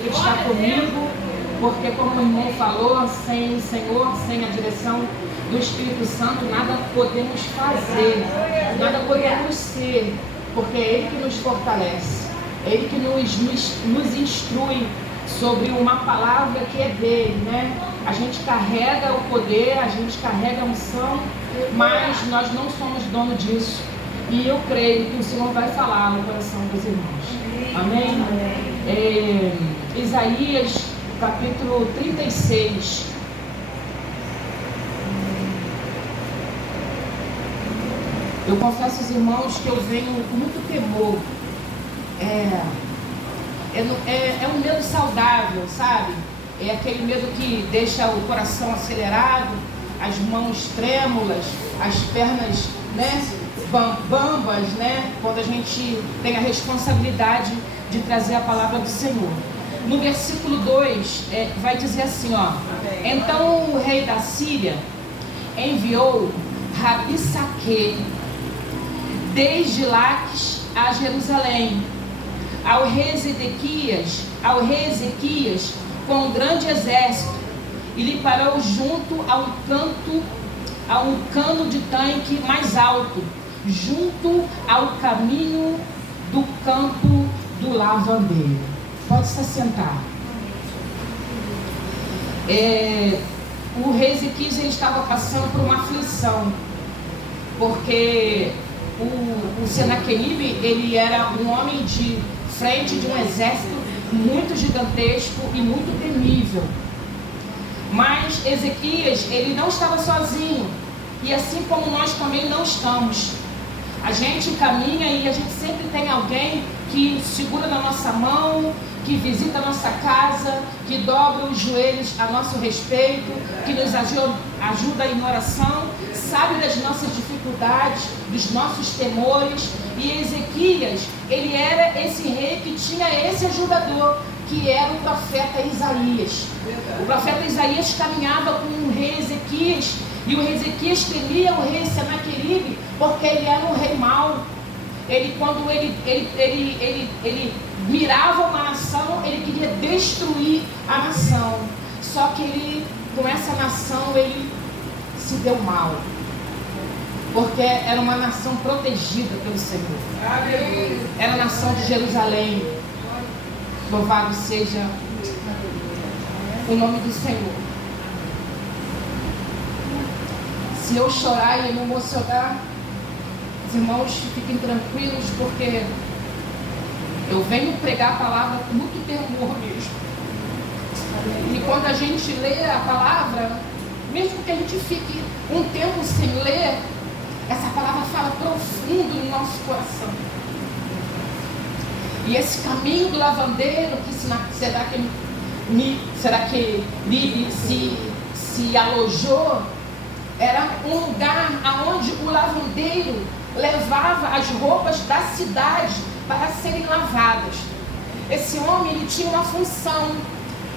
Ele está comigo, porque como o irmão falou, sem o Senhor, sem a direção do Espírito Santo, nada podemos fazer, nada podemos ser, porque é Ele que nos fortalece, é Ele que nos instrui sobre uma palavra que é dele, né? A gente carrega o poder, a gente carrega a unção, mas nós não somos dono disso. E eu creio que o Senhor vai falar no coração dos irmãos. Amém? Isaías, capítulo 36. Eu confesso aos irmãos que eu venho com muito temor. É um medo saudável, sabe? É aquele medo que deixa o coração acelerado, as mãos trêmulas, as pernas, né, bambas, né? Quando a gente tem a responsabilidade de trazer a palavra do Senhor. No versículo 2, vai dizer assim, ó. Então o rei da Síria enviou Rabissaque desde Laques a Jerusalém, ao rei Ezequias com um grande exército, e lhe parou junto a um cano de tanque mais alto, junto ao caminho do campo do lavandeiro. Pode se assentar. O rei Ezequias estava passando por uma aflição, porque o Senaqueribe, ele era um homem de frente de um exército muito gigantesco e muito temível. Mas Ezequias, ele não estava sozinho, e assim como nós também não estamos. A gente caminha e a gente sempre tem alguém que segura na nossa mão, que visita a nossa casa, que dobra os joelhos a nosso respeito, que nos ajuda em oração, sabe das nossas dificuldades, dos nossos temores. E Ezequias, ele era esse rei que tinha esse ajudador, que era o profeta Isaías. O profeta Isaías caminhava com o rei Ezequias, e o rei Ezequias temia o rei Senaqueribe, porque ele era um rei mau. Quando ele mirava uma nação, ele queria destruir a nação. Só que ele, com essa nação, ele se deu mal, porque era uma nação protegida pelo Senhor. Era a nação de Jerusalém. Louvado seja o nome do Senhor. Se eu chorar e me emocionar, os irmãos fiquem tranquilos, porque eu venho pregar a palavra com muito temor mesmo. E quando a gente lê a palavra, mesmo que a gente fique um tempo sem ler, essa palavra fala profundo no nosso coração. E esse caminho do lavandeiro, será que Libe se alojou, era um lugar onde o lavandeiro levava as roupas da cidade para serem lavadas. Esse homem, ele tinha uma função.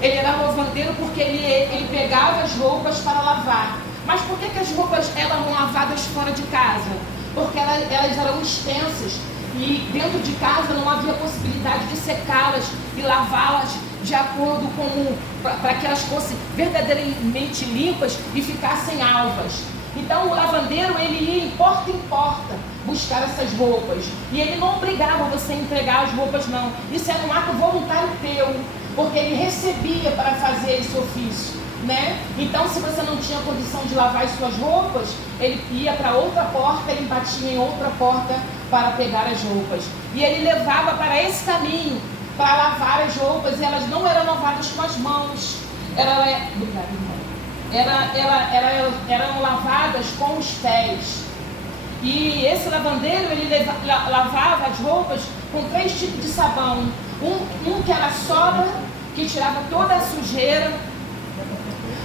Ele era lavandeiro porque ele pegava as roupas para lavar. Mas por que as roupas eram lavadas fora de casa? Porque elas eram extensas, e dentro de casa não havia possibilidade de secá-las e lavá-las de acordo com para que elas fossem verdadeiramente limpas e ficassem alvas. Então o lavandeiro, ele ia em porta buscar essas roupas, e ele não obrigava você a entregar as roupas, não. Isso era um ato voluntário teu, porque ele recebia para fazer esse ofício, né? Então, se você não tinha condição de lavar as suas roupas, ele ia para outra porta, ele batia em outra porta para pegar as roupas, e ele levava para esse caminho para lavar as roupas, e elas não eram lavadas com as mãos, eram lavadas com os pés. E esse lavandeiro, ele lavava as roupas com 3 tipos de sabão. Um que era soda, que tirava toda a sujeira.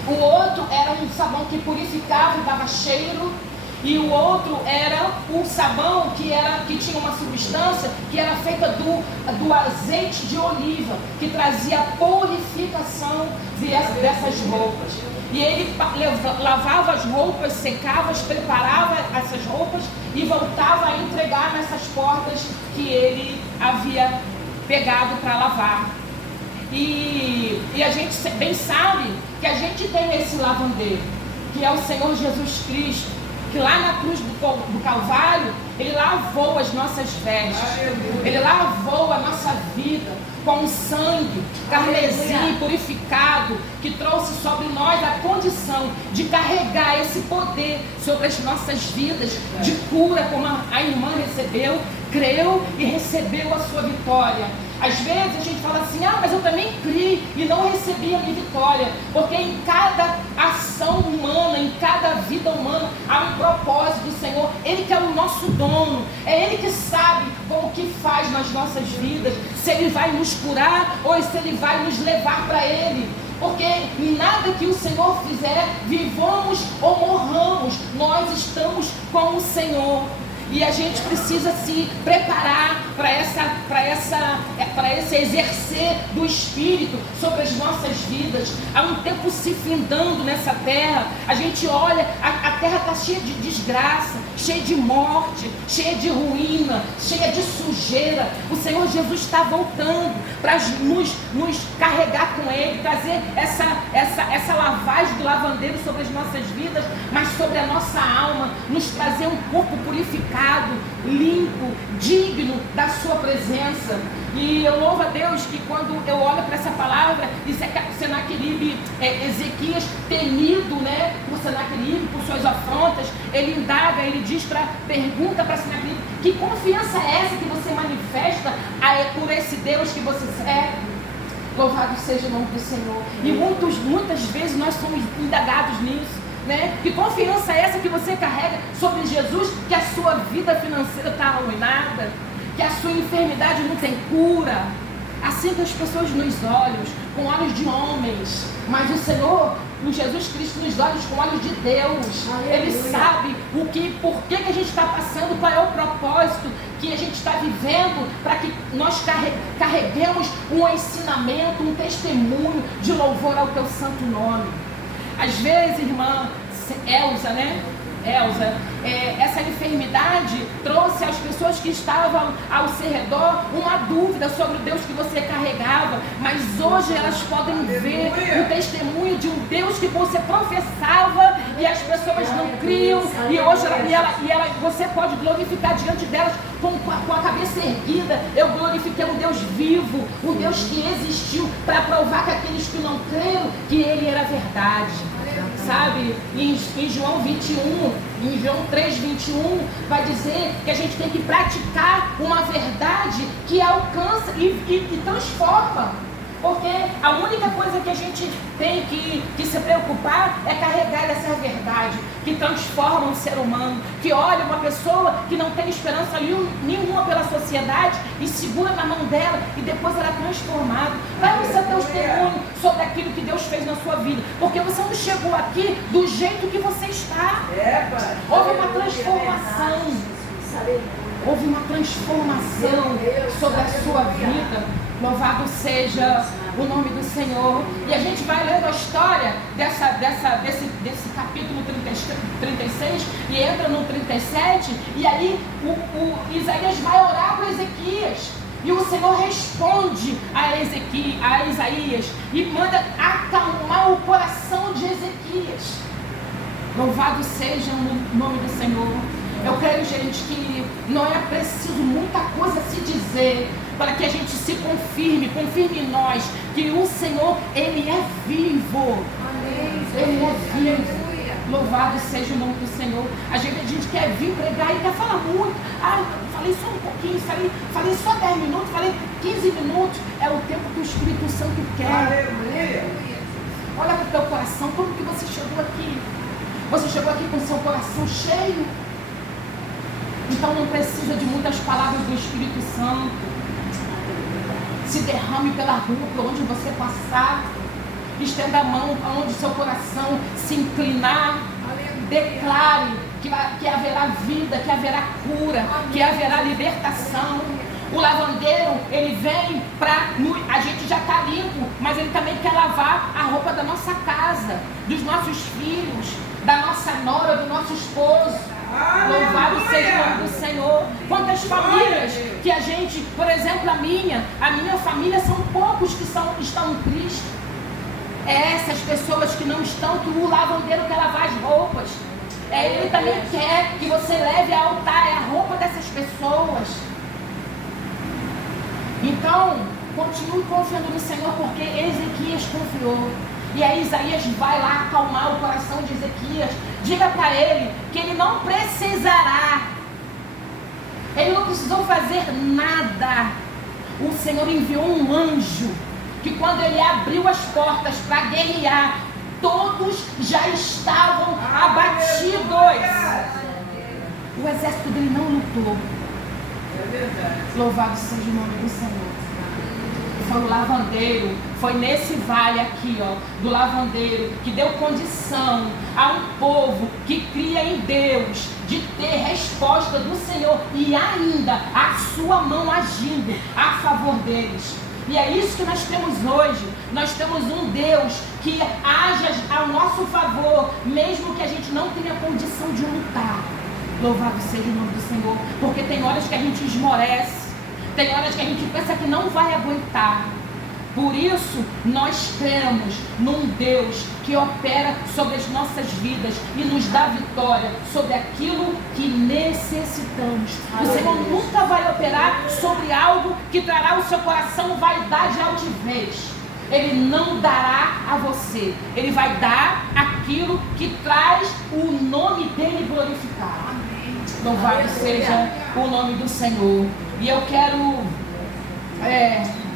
O outro era um sabão que purificava e dava cheiro. E o outro era o sabão que tinha uma substância que era feita do azeite de oliva, que trazia a purificação dessas roupas. E ele lavava as roupas, secava, preparava essas roupas e voltava a entregar nessas portas que ele havia pegado para lavar. E a gente bem sabe que a gente tem esse lavandeiro, que é o Senhor Jesus Cristo, que lá na cruz do Calvário, Ele lavou as nossas vestes, Ele lavou a nossa vida com um sangue carmesim purificado, que trouxe sobre nós a condição de carregar esse poder sobre as nossas vidas, de cura, como a irmã recebeu, creu e recebeu a sua vitória. Às vezes a gente fala assim, mas eu também criei e não recebi a minha vitória, porque em cada ação humana, em cada vida humana, há um propósito do Senhor. Ele que é o nosso dono, é Ele que sabe o que faz nas nossas vidas, se Ele vai nos curar ou se Ele vai nos levar para Ele. Porque nada que o Senhor fizer, vivamos ou morramos, nós estamos com o Senhor. E a gente precisa se preparar para esse exercer do Espírito sobre as nossas vidas. Há um tempo se findando nessa terra. A gente olha, a terra está cheia de desgraça, cheia de morte, cheia de ruína, cheia de sujeira. O Senhor Jesus está voltando para nos carregar com Ele, trazer essa lavagem do lavandeiro sobre as nossas vidas, mas sobre a nossa alma, nos trazer um corpo purificado, limpo, digno da sua presença. E eu louvo a Deus que quando eu olho para essa palavra, Senaqueribe, Ezequias, temido, por Senaqueribe, por suas afrontas, ele indaga, ele pergunta para Senaqueribe, que confiança é essa que você manifesta por esse Deus que você serve? Louvado seja o nome do Senhor. E muitas vezes nós somos indagados nisso. Que confiança é essa que você carrega sobre Jesus, que a sua vida financeira está arruinada, que a sua enfermidade não tem cura? Assim que as pessoas nos olhos, com olhos de homens, mas o Senhor, o Jesus Cristo, nos olhos com olhos de Deus. Ele sabe por que a gente está passando, qual é o propósito que a gente está vivendo, para que nós carreguemos um ensinamento, um testemunho de louvor ao teu santo nome. Às vezes, irmã Elza, essa enfermidade trouxe às pessoas que estavam ao seu redor uma dúvida sobre o Deus que você carregava, mas hoje elas podem ver o testemunho de um Deus que você professava e as pessoas não criam, e hoje você pode glorificar diante delas com a cabeça erguida. Eu glorifiquei um Deus vivo, um Deus que existiu, para provar que aqueles que não creram, que Ele era verdade. Sabe, em João 21, em João 3:21, vai dizer que a gente tem que praticar uma verdade que alcança e transforma. Porque a única coisa que a gente tem que se preocupar é carregar essa verdade que transforma um ser humano, que olha uma pessoa que não tem esperança nenhuma pela sociedade e segura na mão dela e depois ela é transformada. Vai no seu testemunho sobre aquilo que Deus fez na sua vida, porque você não chegou aqui do jeito que você está. Houve uma transformação. Houve uma transformação sobre a sua vida. Louvado seja o nome do Senhor. E a gente vai lendo a história desse capítulo 36 e entra no 37. E aí o Isaías vai orar para Ezequias. E o Senhor responde a Isaías e manda acalmar o coração de Ezequias. Louvado seja o nome do Senhor. Eu creio, gente, que não é preciso muita coisa se dizer para que a gente se confirme em nós que o Senhor, Ele é vivo. Amém. Ele é vivo. Louvado seja o nome do Senhor. A gente quer vir pregar e quer falar muito. Falei só um pouquinho, falei só 10 minutos, falei 15 minutos. É o tempo que o Espírito Santo quer. Aleluia. Olha para o teu coração, como que você chegou aqui? Você chegou aqui com o seu coração cheio? Então não precisa de muitas palavras do Espírito Santo. Se derrame pela rua, por onde você passar. Estenda a mão aonde o seu coração se inclinar. Declare que haverá vida, que haverá cura, que haverá libertação. O lavandeiro, ele vem a gente já está limpo, mas ele também quer lavar a roupa da nossa casa, dos nossos filhos, da nossa nora, do nosso esposo. Louvado seja o nome do Senhor. Quantas famílias que a gente, por exemplo, a minha família, são poucos que estão em Cristo. É essas pessoas que não estão, que o lavandeiro quer lavar as roupas. Ele também quer que você leve ao altar a roupa dessas pessoas. Então, continue confiando no Senhor, porque Ezequias confiou. E aí Isaías vai lá acalmar o coração de Ezequias. Diga para ele que ele não precisará. Ele não precisou fazer nada. O Senhor enviou um anjo que, quando ele abriu as portas para guerrear, todos já estavam abatidos. O exército dele não lutou. Louvado seja o nome do Senhor. Foi o lavandeiro, foi nesse vale aqui, ó, do lavandeiro, que deu condição a um povo que cria em Deus de ter resposta do Senhor e ainda a sua mão agindo a favor deles. E é isso que nós temos hoje. Nós temos um Deus que age ao nosso favor, mesmo que a gente não tenha condição de lutar. Louvado seja o nome do Senhor, porque tem horas que a gente esmorece, tem horas que a gente pensa que não vai aguentar. Por isso, nós cremos num Deus que opera sobre as nossas vidas e nos dá vitória sobre aquilo que necessitamos. O Senhor nunca vai operar sobre algo que trará ao seu coração vaidade e altivez. Ele não dará a você. Ele vai dar aquilo que traz o nome dele glorificado. Louvado seja o nome do Senhor. E eu quero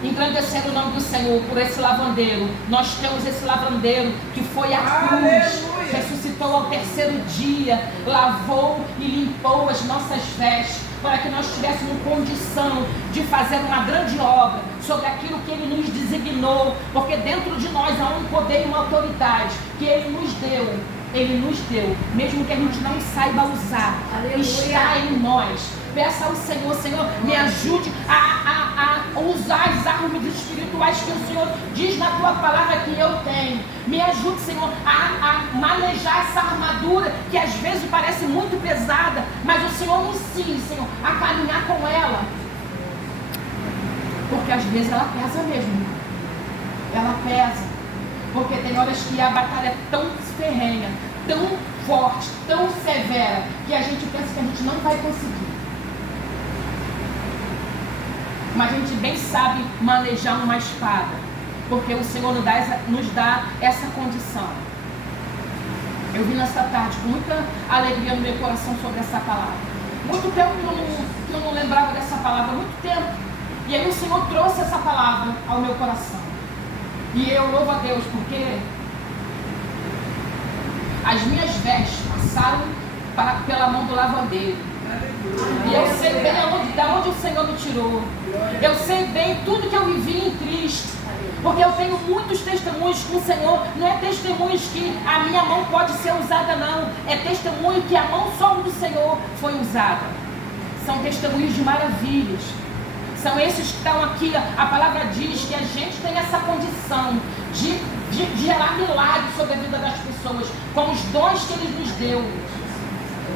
engrandecer o nome do Senhor por esse lavandeiro. Nós temos esse lavandeiro que foi a cruz, ressuscitou ao terceiro dia, lavou e limpou as nossas vestes, para que nós tivéssemos condição de fazer uma grande obra sobre aquilo que Ele nos designou, porque dentro de nós há um poder e uma autoridade que Ele nos deu, mesmo que a gente não saiba usar. Aleluia. Está em nós. Peça ao Senhor: Senhor, me ajude a usar as armas espirituais que o Senhor diz na tua palavra que eu tenho. Me ajude, Senhor, a manejar essa armadura que às vezes parece muito pesada, mas o Senhor me ensine, Senhor, a caminhar com ela, porque às vezes ela pesa mesmo. Ela pesa, porque tem horas que a batalha é tão ferrenha, tão forte, tão severa, que a gente pensa que a gente não vai conseguir. Mas a gente bem sabe manejar uma espada, porque o Senhor nos dá essa condição. Eu vim nessa tarde com muita alegria no meu coração sobre essa palavra. Muito tempo que eu não lembrava dessa palavra, muito tempo. E aí o Senhor trouxe essa palavra ao meu coração. E eu louvo a Deus, porque as minhas vestes passaram pela mão do lavandeiro. E eu sei bem de onde o Senhor me tirou. Eu sei bem tudo que eu vivi em Cristo. Porque eu tenho muitos testemunhos com o Senhor. Não é testemunhos que a minha mão pode ser usada, não. É testemunho que a mão só do Senhor foi usada. São testemunhos de maravilhas. São esses que estão aqui. A palavra diz que a gente tem essa condição de gerar milagres sobre a vida das pessoas, com os dons que Ele nos deu.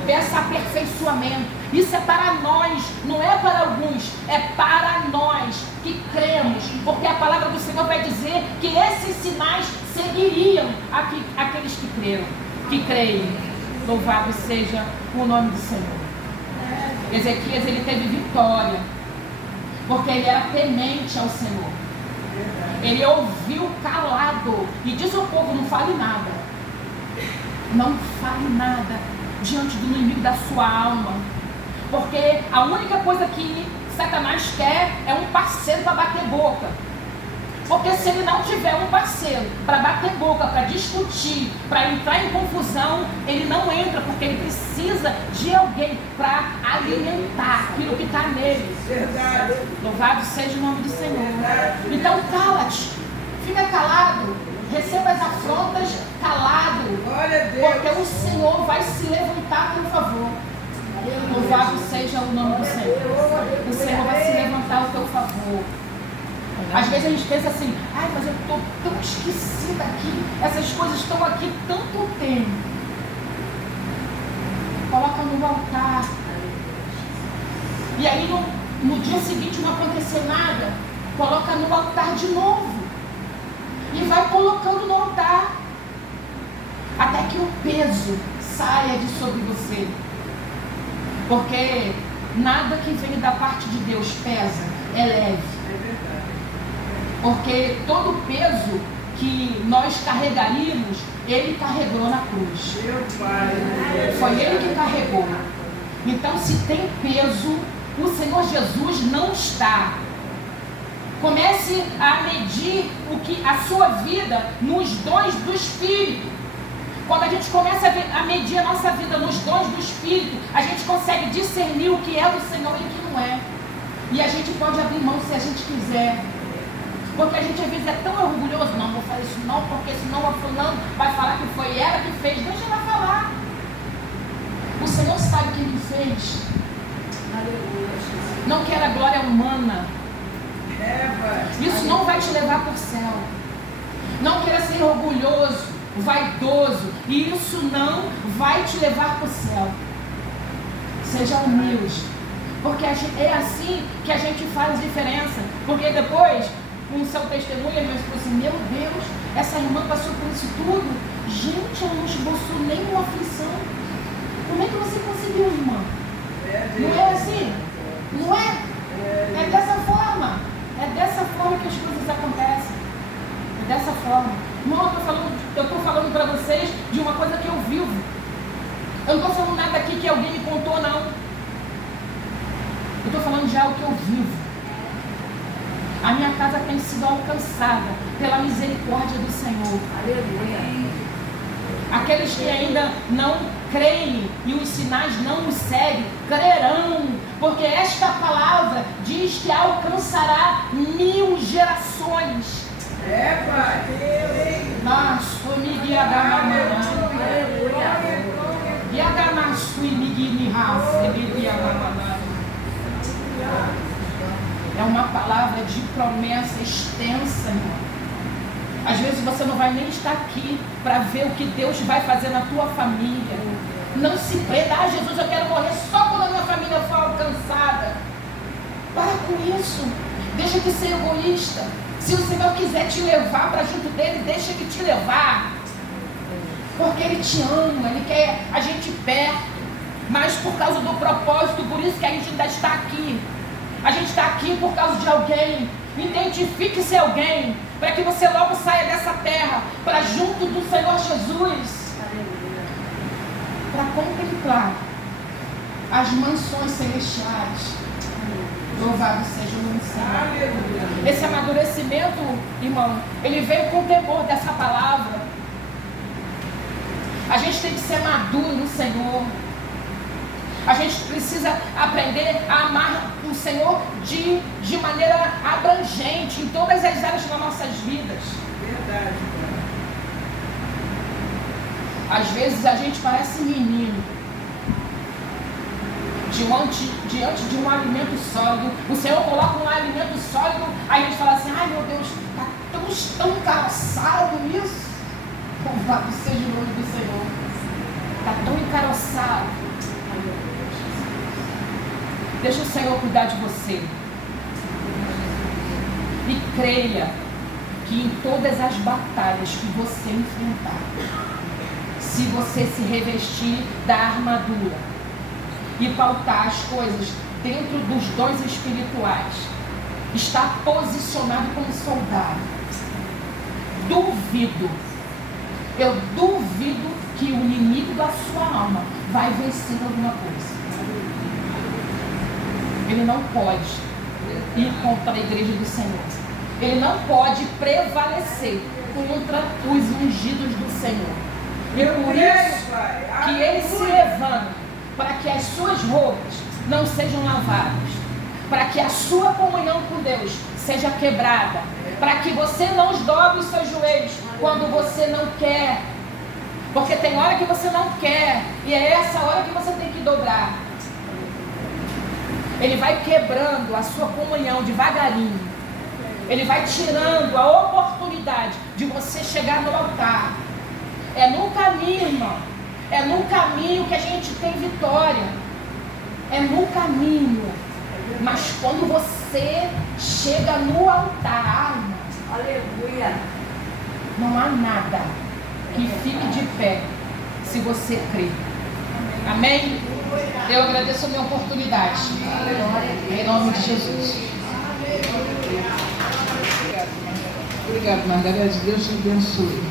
Peça aperfeiçoamento. Isso é para nós, não é para alguns, é para nós que cremos, porque a palavra do Senhor vai dizer que esses sinais seguiriam aqueles que creram, que creem. Louvado seja o nome do Senhor. Ezequias, ele teve vitória, porque ele era temente ao Senhor. Ele ouviu calado e diz ao povo: não fale nada, não fale nada diante do inimigo da sua alma, porque a única coisa que Satanás quer é um parceiro para bater boca. Porque se ele não tiver um parceiro para bater boca, para discutir, para entrar em confusão, ele não entra, porque ele precisa de alguém para alimentar aquilo que está nele. Verdade. Louvado seja o nome do Senhor. Então cala-te, fica calado, receba as afrontas calado, porque o Senhor vai se levantar a teu favor. Louvado seja o nome do Senhor. O Senhor vai se levantar ao teu favor. Às vezes a gente pensa assim: ai, mas eu estou tão esquecida aqui, essas coisas estão aqui tanto tempo. Coloca no altar. E aí no dia seguinte não aconteceu nada, coloca no altar de novo. E vai colocando no altar. Até que o peso saia de sobre você. Porque nada que vem da parte de Deus pesa, é leve. Porque todo o peso que nós carregaríamos, Ele carregou na cruz. Foi Ele que carregou. Então, se tem peso, o Senhor Jesus não está. Comece a medir a sua vida nos dons do Espírito. Quando a gente começa a medir a nossa vida nos dons do Espírito, a gente consegue discernir o que é do Senhor e o que não é. E a gente pode abrir mão se a gente quiser. Porque a gente às vezes é tão orgulhoso, não vou fazer isso não, porque senão a fulano vai falar que foi ela que fez. Deixa ela falar. O Senhor sabe quem Ele fez. Não quer a glória humana. Isso não vai te levar para o céu. Não queira ser orgulhoso, vaidoso. E isso não vai te levar para o céu. Seja humilde. Porque é assim que a gente faz diferença. Porque depois, com o seu testemunho, a irmã falou assim, meu Deus, essa irmã passou por isso tudo. Gente, ela não esboçou nenhuma aflição. Como é que você conseguiu, irmã? Não é assim? Não é? É dessa forma. É dessa forma que as coisas acontecem. É dessa forma. Irmão, eu estou falando para vocês de uma coisa que eu vivo. Eu não estou falando nada aqui que alguém me contou, não. Eu estou falando de algo que eu vivo. A minha casa tem sido alcançada pela misericórdia do Senhor. Aleluia. Aqueles que ainda não creem e os sinais não os seguem, crerão, porque esta palavra diz que alcançará 1000 gerações. É, Pai. Nossa, me é uma palavra de promessa extensa, irmão. Às vezes você não vai nem estar aqui para ver o que Deus vai fazer na tua família. Não se prenda, Jesus, eu quero morrer só quando a minha família for alcançada. Para com isso. Deixa de ser egoísta. Se o Senhor quiser te levar para junto dele, deixa Ele te levar. Porque Ele te ama, Ele quer a gente perto. Mas por causa do propósito, por isso que a gente ainda está aqui. A gente está aqui por causa de alguém. Identifique-se alguém, para que você logo saia dessa terra, para junto do Senhor Jesus, para contemplar as mansões celestiais. Louvado seja o nome do Senhor. Esse amadurecimento, irmão, ele veio com o temor dessa palavra. A gente tem que ser maduro no Senhor. A gente precisa aprender a amar o Senhor de maneira abrangente em todas as áreas das nossas vidas. Verdade. Às vezes a gente parece menino diante de um alimento sólido. O Senhor coloca um alimento sólido, aí a gente fala assim, ai meu Deus, está tão encaroçado isso. Louvado seja o nome do Senhor. Está tão encaroçado. Deixa o Senhor cuidar de você. E creia que em todas as batalhas que você enfrentar, se você se revestir da armadura e pautar as coisas dentro dos dons espirituais, está posicionado como soldado. Eu duvido que o inimigo da sua alma vai vencer alguma coisa. Ele não pode ir contra a igreja do Senhor. Ele não pode prevalecer contra os ungidos do Senhor. E por isso que ele se levanta para que as suas roupas não sejam lavadas, para que a sua comunhão com Deus seja quebrada, para que você não dobre os seus joelhos quando você não quer. Porque tem hora que você não quer, e é essa hora que você tem que dobrar. Ele vai quebrando a sua comunhão devagarinho. Ele vai tirando a oportunidade de você chegar no altar. É no caminho, irmão. É no caminho que a gente tem vitória. É no caminho. Mas quando você chega no altar, Aleluia. não há nada que fique de pé se você crer. Amém? Eu agradeço a minha oportunidade. Em nome de Jesus. Obrigado, Margarete. Deus te abençoe.